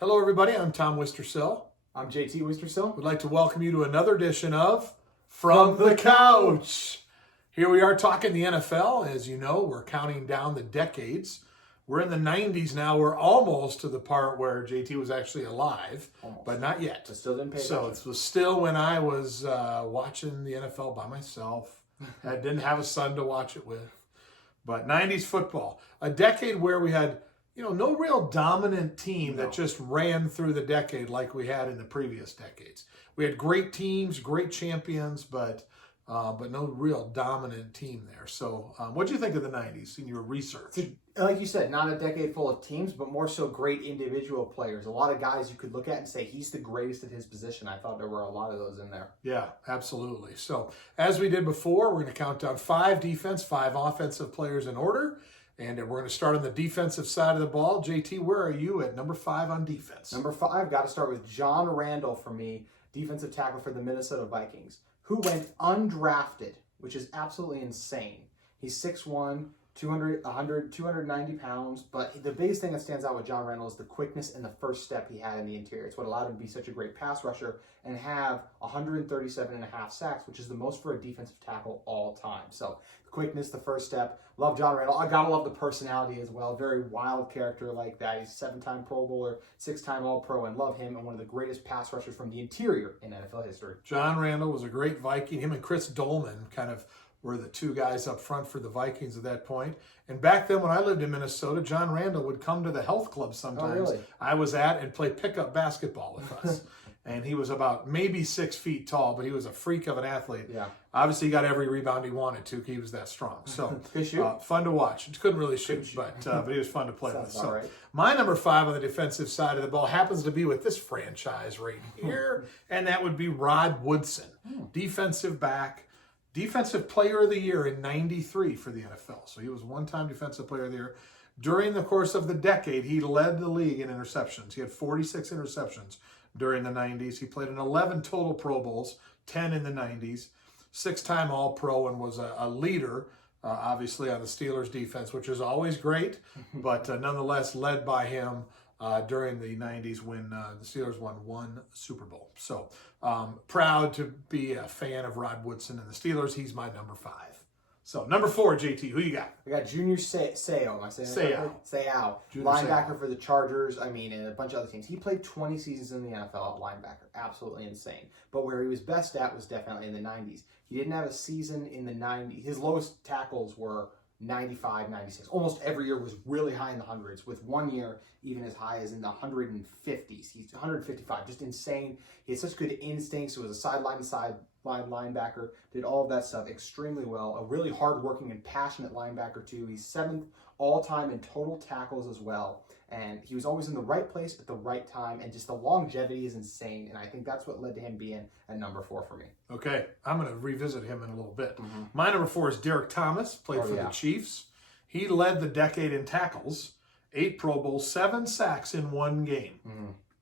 Hello, everybody. I'm Tom Wistrcill. I'm JT Wistrcill. We'd like to welcome you to another edition of From the Couch. Here we are talking the NFL. As you know, we're counting down the decades. We're in the 90s now. We're almost to the part where JT was actually alive, but not yet. But still didn't pay So attention. it was still when I was watching the NFL by myself. I didn't have a son to watch it with. But 90s football, a decade where we had no real dominant team that just ran through the decade like we had in the previous decades. We had great teams, great champions, but no real dominant team there. So what do you think of the 90s in your research? Like you said, not a decade full of teams, but more so great individual players. A lot of guys you could look at and say he's the greatest at his position. I thought there were a lot of those in there. Yeah, absolutely. So as we did before, we're going to count down 5 defense, 5 offensive players in order. And we're going to start on the defensive side of the ball. JT, where are you at number 5 on defense? Number 5, got to start with John Randall for me, defensive tackle for the Minnesota Vikings, who went undrafted, which is absolutely insane. He's 6'1", 290 pounds, but the biggest thing that stands out with John Randall is the quickness and the first step he had in the interior. It's what allowed him to be such a great pass rusher and have 137.5 sacks, which is the most for a defensive tackle all time. So the quickness, the first step. Love John Randall. I gotta love the personality as well. Very wild character like that. He's a 7-time Pro Bowler, 6-time All-Pro, and love him, and one of the greatest pass rushers from the interior in NFL history. John Randall was a great Viking. Him and Chris Dolman kind of were the 2 guys up front for the Vikings at that point. And back then when I lived in Minnesota, John Randall would come to the health club sometimes I was at and play pickup basketball with us. And he was about maybe 6 feet tall, but he was a freak of an athlete. Yeah. Obviously, he got every rebound he wanted to. He was that strong. So fun to watch. Couldn't really shoot, but he was fun to play with. So my number 5 on the defensive side of the ball happens to be with this franchise right here, and that would be Rod Woodson, defensive back. Defensive Player of the Year in '93 for the NFL. So he was one-time Defensive Player of the Year. During the course of the decade, he led the league in interceptions. He had 46 interceptions during the 90s. He played in 11 total Pro Bowls, 10 in the 90s, 6-time All-Pro, and was a leader, obviously, on the Steelers' defense, which is always great, but nonetheless led by him during the 90s when the Steelers won 1 Super Bowl. So proud to be a fan of Rod Woodson and the Steelers. He's my number 5. So number 4, JT, who you got? I got Junior Seau. Am I saying that? Seau. Linebacker for the Chargers. And a bunch of other teams. He played 20 seasons in the NFL at linebacker. Absolutely insane. But where he was best at was definitely in the 90s. He didn't have a season in the 90s. His lowest tackles were 95, 96. Almost every year was really high in the hundreds, with 1 year even as high as in the 150s. He's 155, just insane. He had such good instincts. He was a sideline linebacker, did all of that stuff extremely well. A really hardworking and passionate linebacker too. He's 7th all-time in total tackles as well. And he was always in the right place at the right time, and just the longevity is insane. And I think that's what led to him being at number 4 for me. Okay, I'm going to revisit him in a little bit. My number 4 is Derek Thomas, played for the Chiefs. He led the decade in tackles, 8 Pro Bowls, 7 sacks in 1 game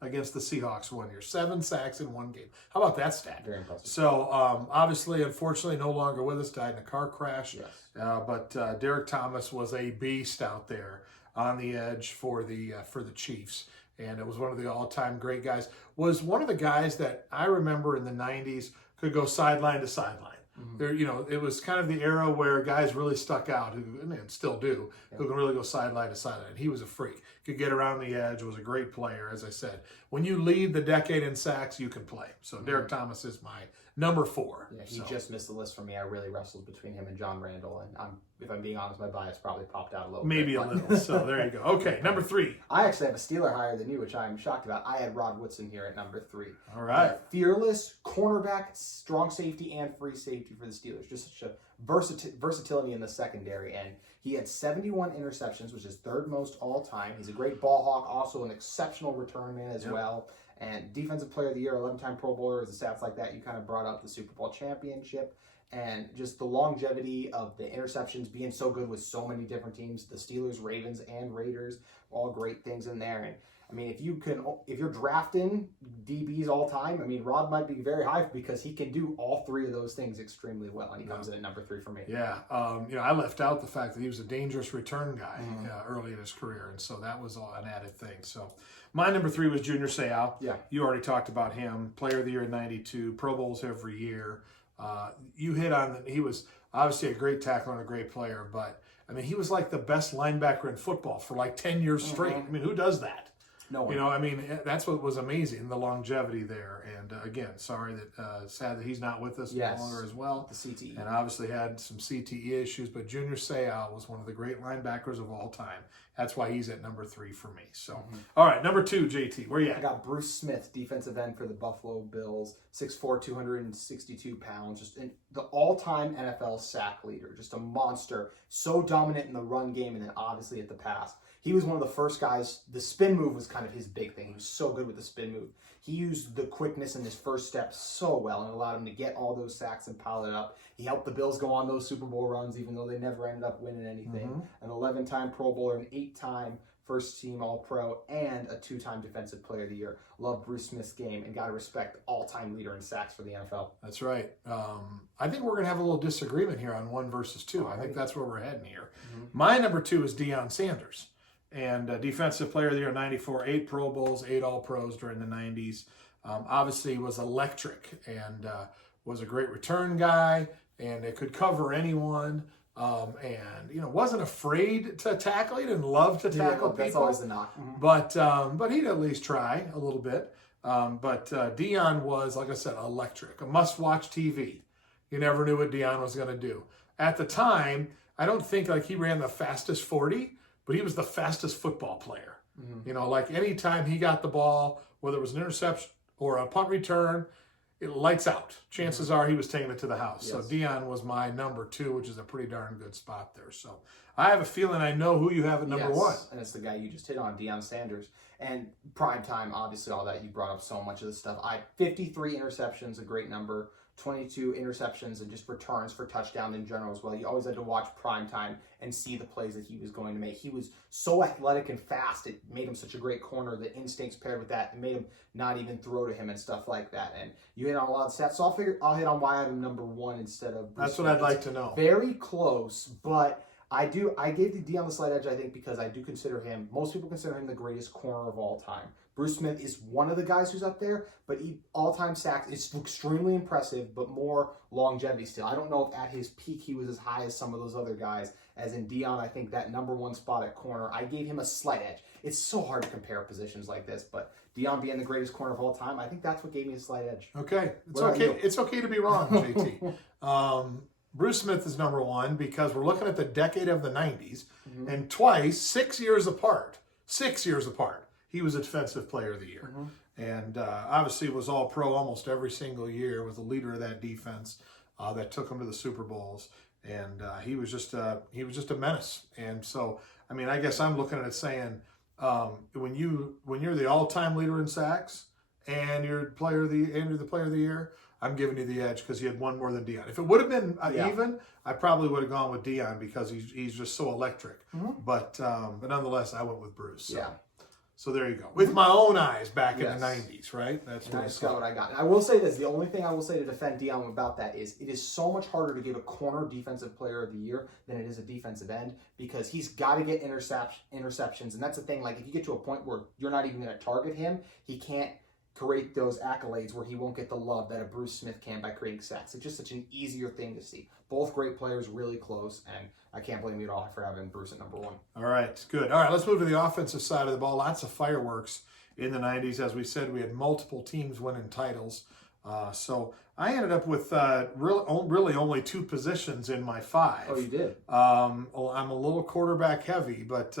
against the Seahawks 1 year. 7 sacks in 1 game. How about that stat? Very impressive. So obviously, unfortunately, no longer with us, died in a car crash. Yes. But Derek Thomas was a beast out there on the edge for the Chiefs, and it was one of the all-time great guys. Was one of the guys that I remember in the 90s could go sideline to sideline. There, it was kind of the era where guys really stuck out, who and still do, who can really go sideline to sideline. He was a freak. Could get around the edge, was a great player, as I said. When you lead the decade in sacks, you can play. So Derek Thomas is my number 4. Yeah, he just missed the list for me. I really wrestled between him and John Randall, and if I'm being honest, my bias probably popped out a little bit. Maybe a little. So there you go. Okay, number 3. I actually have a Steeler higher than you, which I'm shocked about. I had Rod Woodson here at number 3. All right. Fearless cornerback, strong safety, and free safety for the Steelers. Just such a versatility in the secondary, and he had 71 interceptions, which is 3rd most all time. He's a great ball hawk, also an exceptional return man as well. And Defensive Player of the Year, 11-time Pro Bowler, is the stats like that. You kind of brought up the Super Bowl championship, and just the longevity of the interceptions being so good with so many different teams. The Steelers, Ravens, and Raiders, all great things in there. And if you're drafting DBs all time, Rod might be very high because he can do all 3 of those things extremely well, and he comes in at number 3 for me. Yeah, I left out the fact that he was a dangerous return guy early in his career, and so that was an added thing. So My number 3 was Junior Seau. Yeah. You already talked about him. Player of the Year in 92, Pro Bowls every year. You hit on that. He was obviously a great tackler and a great player, but I mean, he was like the best linebacker in football for like 10 years straight. I mean, who does that? No one. You know, I mean, that's what was amazing, the longevity there. And again, sad that he's not with us no longer as well. The CTE. And obviously had some CTE issues, but Junior Seau was one of the great linebackers of all time. That's why he's at number 3 for me. So, all right, number 2, JT, where you at? I got Bruce Smith, defensive end for the Buffalo Bills, 6'4", 262 pounds, just the all-time NFL sack leader, just a monster, so dominant in the run game and then obviously at the pass. He was one of the first guys. The spin move was kind of his big thing. He was so good with the spin move. He used the quickness in his first step so well and allowed him to get all those sacks and pile it up. He helped the Bills go on those Super Bowl runs, even though they never ended up winning anything. An 11-time Pro Bowler, an 8-time first-team All-Pro, and a 2-time Defensive Player of the Year. Love Bruce Smith's game and got to respect all-time leader in sacks for the NFL. That's right. I think we're going to have a little disagreement here on 1 versus 2. I think that's where we're heading here. My number 2 is Deion Sanders. And Defensive Player of the Year, 94, 8 Pro Bowls, 8 All-Pros during the 90s. Obviously was electric and was a great return guy, and it could cover anyone. And, you know, wasn't afraid to tackle. He didn't love to tackle people. That's always the knock. But he'd at least try a little bit. But Deion was, like I said, electric. A must-watch TV. You never knew what Deion was going to do. At the time, I don't think like he ran the fastest 40, but he was the fastest football player. You know, like anytime he got the ball, whether it was an interception or a punt return, it lights out. Chances are he was taking it to the house. So Deion was my number 2, which is a pretty darn good spot there. So I have a feeling I know who you have at number 1. And it's the guy you just hit on, Deion Sanders. And prime time, obviously all that, you brought up so much of this stuff. 53 interceptions, a great number. 22 interceptions and just returns for touchdown in general as well. You always had to watch prime time and see the plays that he was going to make. He was so athletic and fast. It made him such a great corner. The instincts paired with that, it made him not even throw to him and stuff like that. And you hit on a lot of stats. So I'll hit on why I have him number 1 instead of Bruce. That's what I'd like to know. Very close, but I gave the Deion the slight edge, I think, because I do consider him, most people consider him the greatest corner of all time. Bruce Smith is one of the guys who's up there, but all-time sacks is extremely impressive, but more longevity still. I don't know if at his peak he was as high as some of those other guys. As in Deion, I think that number 1 spot at corner, I gave him a slight edge. It's so hard to compare positions like this, but Deion being the greatest corner of all time, I think that's what gave me a slight edge. Okay. It's okay to be wrong, JT. Bruce Smith is number 1 because we're looking at the decade of the 90s, and twice, 6 years apart, he was a Defensive Player of the Year. And obviously was All-Pro almost every single year, was the leader of that defense that took him to the Super Bowls. And he was just a menace. And so, I mean, I guess I'm looking at it saying, when you're the all-time leader in sacks and you're the Player of the Year, I'm giving you the edge because he had 1 more than Deion. If it would have been even, I probably would have gone with Deion because he's just so electric. But nonetheless, I went with Bruce. So. So there you go. With my own eyes back in the 90s, right? That's what I got. And I will say this. The only thing I will say to defend Deion about that is it is so much harder to give a corner Defensive Player of the Year than it is a defensive end because he's got to get interceptions. And that's the thing. Like, if you get to a point where you're not even going to target him, he can't create those accolades where he won't get the love that a Bruce Smith can by creating sacks. It's just such an easier thing to see. Both great players, really close, and I can't blame you at all for having Bruce at number 1. All right, good. All right, let's move to the offensive side of the ball. Lots of fireworks in the 90s. As we said, we had multiple teams winning titles. So I ended up with really only 2 positions in my 5. Oh, you did? I'm a little quarterback heavy, but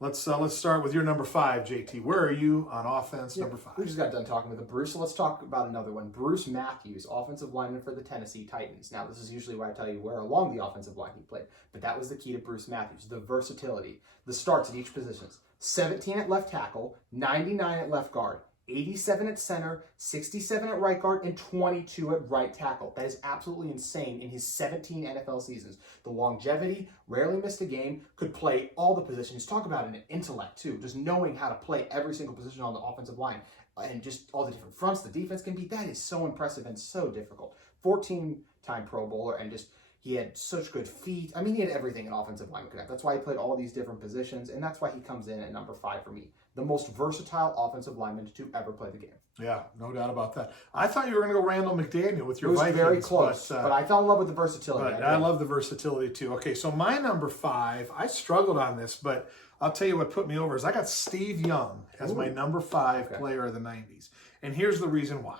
let's start with your number 5, JT. Where are you on offense, number 5? We just got done talking with Bruce, so let's talk about another one. Bruce Matthews, offensive lineman for the Tennessee Titans. Now, this is usually where I tell you where along the offensive line he played, but that was the key to Bruce Matthews, the versatility, the starts at each position. 17 at left tackle, 99 at left guard, 87 at center, 67 at right guard, and 22 at right tackle. That is absolutely insane in his 17 NFL seasons. The longevity, rarely missed a game, could play all the positions. Talk about an intellect, too. Just knowing how to play every single position on the offensive line and just all the different fronts the defense can be. That is so impressive and so difficult. 14-time Pro Bowler and just... he had such good feet. I mean, he had everything in offensive line. That's why he played all these different positions, and that's why he comes in at number 5 for me. the most versatile offensive lineman to ever play the game. Yeah, no doubt about that. I thought you were going to go Randall McDaniel with your Vikings. It was very close, but I fell in love with the versatility. But I love the versatility too. Okay, so my number 5, I struggled on this, but I'll tell you what put me over is I got Steve Young as my number 5 player of the 90s. And here's the reason why.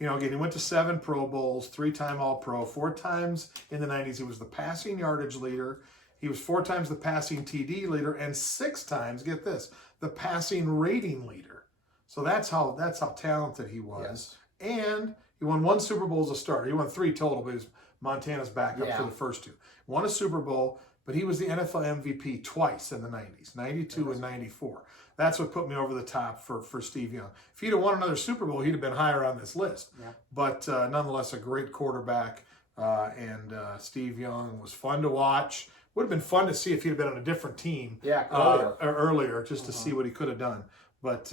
You know, again, he went to 7 Pro Bowls, 3-time All-Pro, 4 times in the 90s. He was the passing yardage leader. He was 4 times the passing TD leader and 6 times, get this, the passing rating leader. So that's how talented he was. Yes. And he won 1 Super Bowl as a starter. He won 3 total, but he was Montana's backup for the first 2. Won a Super Bowl, but he was the NFL MVP twice in the 90s, 92 and 94. That's what put me over the top for Steve Young. If he'd have won another Super Bowl, he'd have been higher on this list. Yeah. But nonetheless, a great quarterback. And Steve Young was fun to watch. Would have been fun to see if he'd have been on a different team earlier, just to see what he could have done. But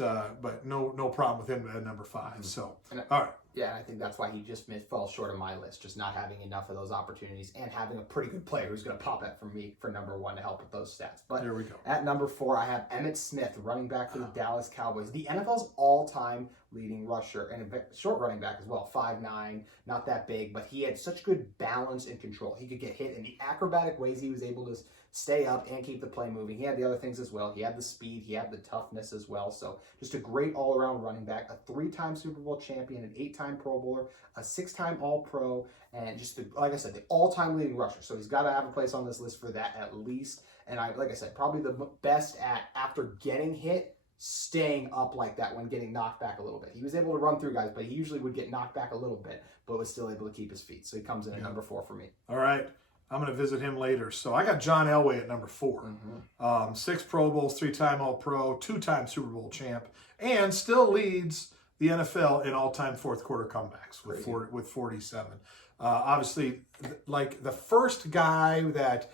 no problem with him at number 5. So, all right. Yeah, I think that's why he just fell short of my list, just not having enough of those opportunities and having a pretty good player who's going to pop it for me for number 1 to help with those stats. But there we go. At number 4, I have Emmitt Smith, running back for the Dallas Cowboys, the NFL's all-time leading rusher and a short running back as well, 5'9", not that big, but he had such good balance and control. He could get hit in the acrobatic ways he was able to stay up and keep the play moving. He had the other things as well. He had the speed. He had the toughness as well. So just a great all-around running back, a 3-time Super Bowl champion, an 8-time Pro Bowler, a 6-time All-Pro, and just, like I said, the all-time leading rusher. So he's got to have a place on this list for that at least. And like I said, probably the best at, after getting hit, staying up like that when getting knocked back a little bit. He was able to run through guys, but he usually would get knocked back a little bit, but was still able to keep his feet. So he comes in at number 4 for me. All right. I'm going to visit him later. So I got John Elway at number 4. 6 Pro Bowls, 3-time All-Pro, 2-time Super Bowl champ, and still leads the NFL in all-time fourth quarter comebacks with 47. Obviously, like the first guy that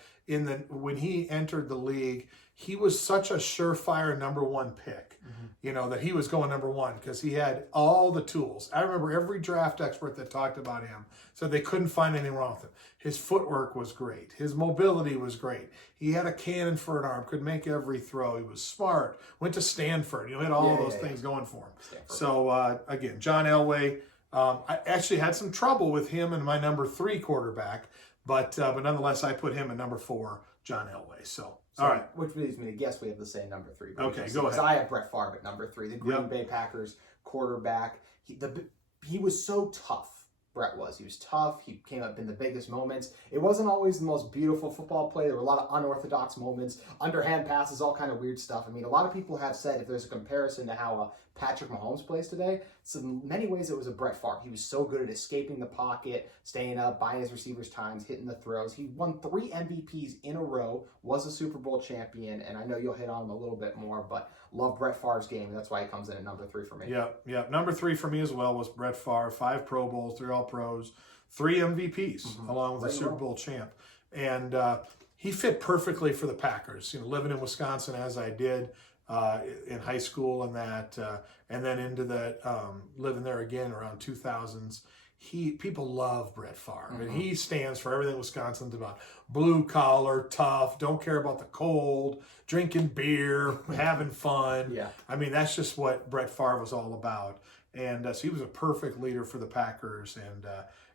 when he entered the league, he was such a surefire number 1 pick. You know, that he was going number 1 because he had all the tools. I remember every draft expert that talked about him said they couldn't find anything wrong with him. His footwork was great. His mobility was great. He had a cannon for an arm, could make every throw. He was smart. Went to Stanford. Had all those things going for him. Stanford. So, again, John Elway. I actually had some trouble with him and my number 3 quarterback, but nonetheless, I put him at number 4, John Elway. So, all right. Which leads me to guess we have the same number 3. Okay, go ahead. Because I have Brett Favre at number 3, the Green Bay Packers quarterback. He was so tough. Brett was. He was tough. He came up in the biggest moments. It wasn't always the most beautiful football play. There were a lot of unorthodox moments, underhand passes, all kind of weird stuff. I mean, a lot of people have said if there's a comparison to how Patrick Mahomes plays today, so in many ways it was a Brett Favre. He was so good at escaping the pocket, staying up, buying his receivers times, hitting the throws. He won 3 MVPs in a row, was a Super Bowl champion, and I know you'll hit on him a little bit more, but love Brett Favre's game. That's why he comes in at number 3 for me. Yeah. Number 3 for me as well was Brett Favre. 5 Pro Bowls, 3 All-Pros, 3 MVPs, along with a Super Bowl champ. And he fit perfectly for the Packers. You know, living in Wisconsin as I did in high school and that, and then into that living there again around 2000s. People love Brett Favre, and he stands for everything Wisconsin's about: blue collar, tough, don't care about the cold, drinking beer, having fun. Yeah, I mean that's just what Brett Favre was all about, and so he was a perfect leader for the Packers. And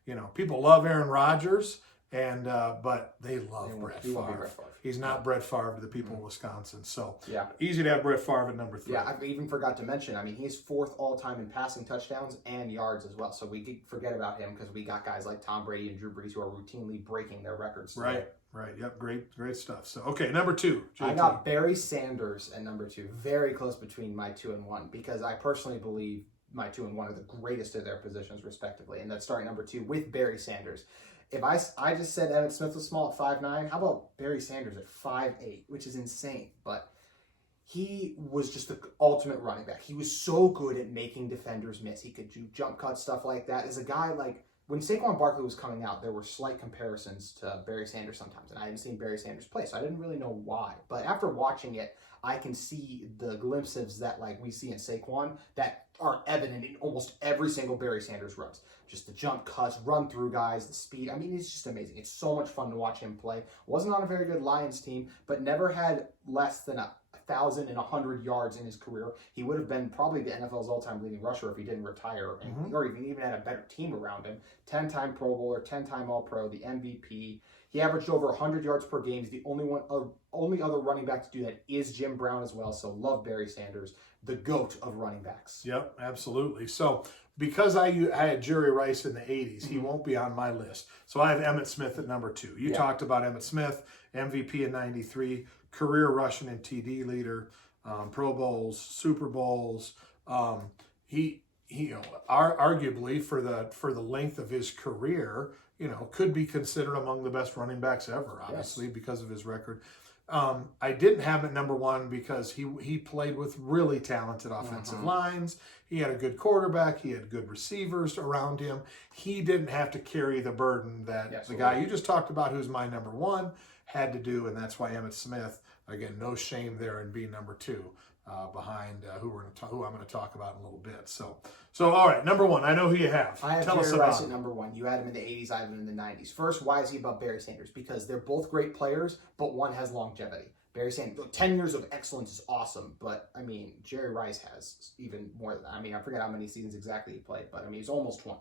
you know, people love Aaron Rodgers, and but they love Brett Favre. He's not Brett Favre to the people of Wisconsin. So easy to have Brett Favre at number 3. Yeah, I even forgot to mention, I mean, he's 4th all-time in passing touchdowns and yards as well. So we forget about him because we got guys like Tom Brady and Drew Brees who are routinely breaking their records today. Right. Yep, great stuff. So, okay, number 2. JT. I got Barry Sanders at number 2. Very close between my 2 and 1 because I personally believe my 2 and 1 are the greatest of their positions respectively. And that's starting number 2 with Barry Sanders. If I just said Emmitt Smith was small at 5'9", how about Barry Sanders at 5'8", which is insane. But he was just the ultimate running back. He was so good at making defenders miss. He could do jump cuts, stuff like that. As a guy like, when Saquon Barkley was coming out, there were slight comparisons to Barry Sanders sometimes, and I hadn't seen Barry Sanders play, so I didn't really know why. But after watching it, I can see the glimpses that like we see in Saquon that are evident in almost every single Barry Sanders runs. Just the jump cuts, run through guys, the speed. I mean, it's just amazing. It's so much fun to watch him play. Wasn't on a very good Lions team, but never had less than 1,100 yards in his career. He would have been probably the NFL's all-time leading rusher if he didn't retire, or even had a better team around him. 10-time Pro Bowler, 10-time All-Pro, the MVP. He averaged over 100 yards per game. He's the only other running back to do that is Jim Brown as well. So love Barry Sanders, the GOAT of running backs. Yep, absolutely. So because I had Jerry Rice in the 80s, he won't be on my list. So I have Emmitt Smith at number 2. You talked about Emmitt Smith, MVP in 93, career rushing and TD leader, Pro Bowls, Super Bowls. He arguably for the length of his career, could be considered among the best running backs ever, obviously, because of his record. I didn't have him at number 1 because he played with really talented offensive lines. He had a good quarterback. He had good receivers around him. He didn't have to carry the burden that the guy you just talked about, who's my number 1, had to do, and that's why Emmitt Smith, again, no shame there in being number 2 behind who I'm going to talk about in a little bit. So all right, number 1, I know who you have. I have Jerry Rice at number 1. You had him in the 80s, I have him in the 90s. First, why is he above Barry Sanders? Because they're both great players, but one has longevity. Barry Sanders, 10 years of excellence is awesome, but, Jerry Rice has even more than that. I forget how many seasons exactly he played, but, he's almost 20.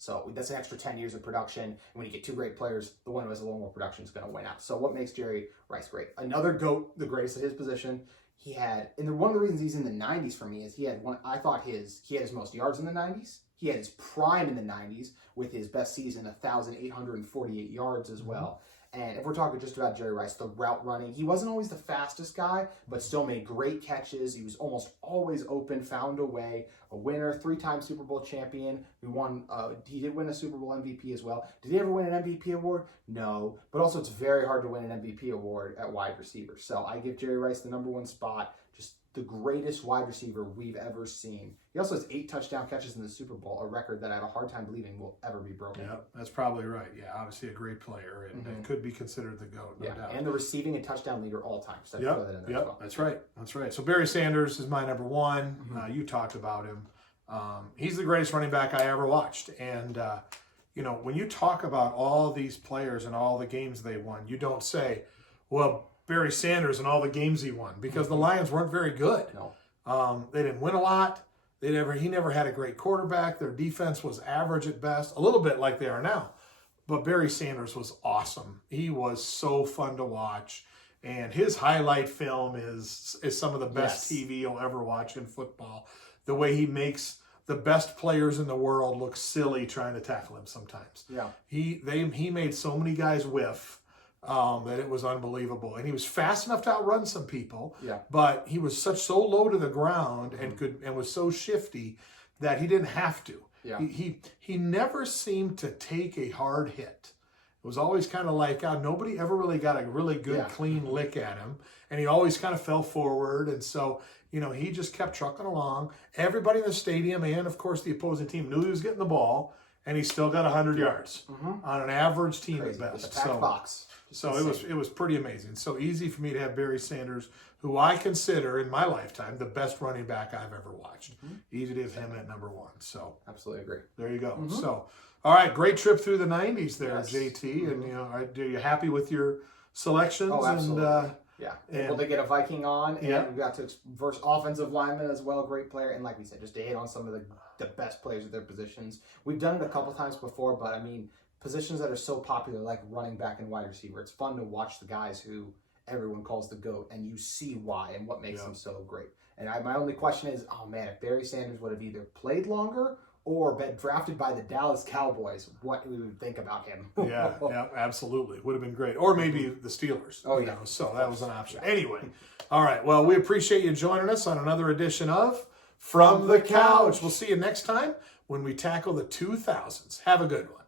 So that's an extra 10 years of production. And when you get 2 great players, the one who has a little more production is going to win out. So what makes Jerry Rice great? Another GOAT, the greatest at his position. He had, and one of the reasons he's in the 90s for me is he had his most yards in the 90s. He had his prime in the 90s with his best season, 1,848 yards as well. And if we're talking just about Jerry Rice, the route running, he wasn't always the fastest guy, but still made great catches. He was almost always open, found a way. A winner, 3-time Super Bowl champion. He did win a Super Bowl MVP as well. Did he ever win an MVP award? No. But also it's very hard to win an MVP award at wide receiver. So I give Jerry Rice the number 1 spot. Just the greatest wide receiver we've ever seen. He also has 8 touchdown catches in the Super Bowl, a record that I have a hard time believing will ever be broken. Yeah, that's probably right. Yeah, obviously a great player and could be considered the GOAT, no doubt. And the receiving and touchdown leader all time. So That's right. That's right. So Barry Sanders is my number 1. You talked about him. He's the greatest running back I ever watched. And, when you talk about all these players and all the games they won, you don't say, well, Barry Sanders and all the games he won, because the Lions weren't very good. No. They didn't win a lot. He never had a great quarterback. Their defense was average at best, a little bit like they are now. But Barry Sanders was awesome. He was so fun to watch. And his highlight film is some of the best TV you'll ever watch in football. The way he makes the best players in the world look silly trying to tackle him sometimes. Yeah. He made so many guys whiff that it was unbelievable. And he was fast enough to outrun some people. Yeah. But he was so low to the ground and was so shifty that he didn't have to. Yeah. He never seemed to take a hard hit. It was always kind of like nobody ever really got a really good clean lick at him, and he always kind of fell forward. And so he just kept trucking along. Everybody in the stadium and of course the opposing team knew he was getting the ball, and he still got 100 yards on an average team at best. So it was pretty amazing. So easy for me to have Barry Sanders, who I consider in my lifetime the best running back I've ever watched. Easy to have him at number 1. So absolutely agree. There you go. So all right, great trip through the 90s there, JT. And are you happy with your selections? Oh, absolutely. Able to get a Viking on, and we got to verse offensive lineman as well, great player, and like we said, just to hit on some of the best players at their positions. We've done it a couple times before, but positions that are so popular like running back and wide receiver, it's fun to watch the guys who everyone calls the GOAT, and you see why and what makes them so great. And my only question is, if Barry Sanders would have either played longer or been drafted by the Dallas Cowboys, what we would think about him. yeah, absolutely. Would have been great. Or maybe the Steelers. So that was an option. Anyway, all right. Well, we appreciate you joining us on another edition of From the Couch. We'll see you next time when we tackle the 2000s. Have a good one.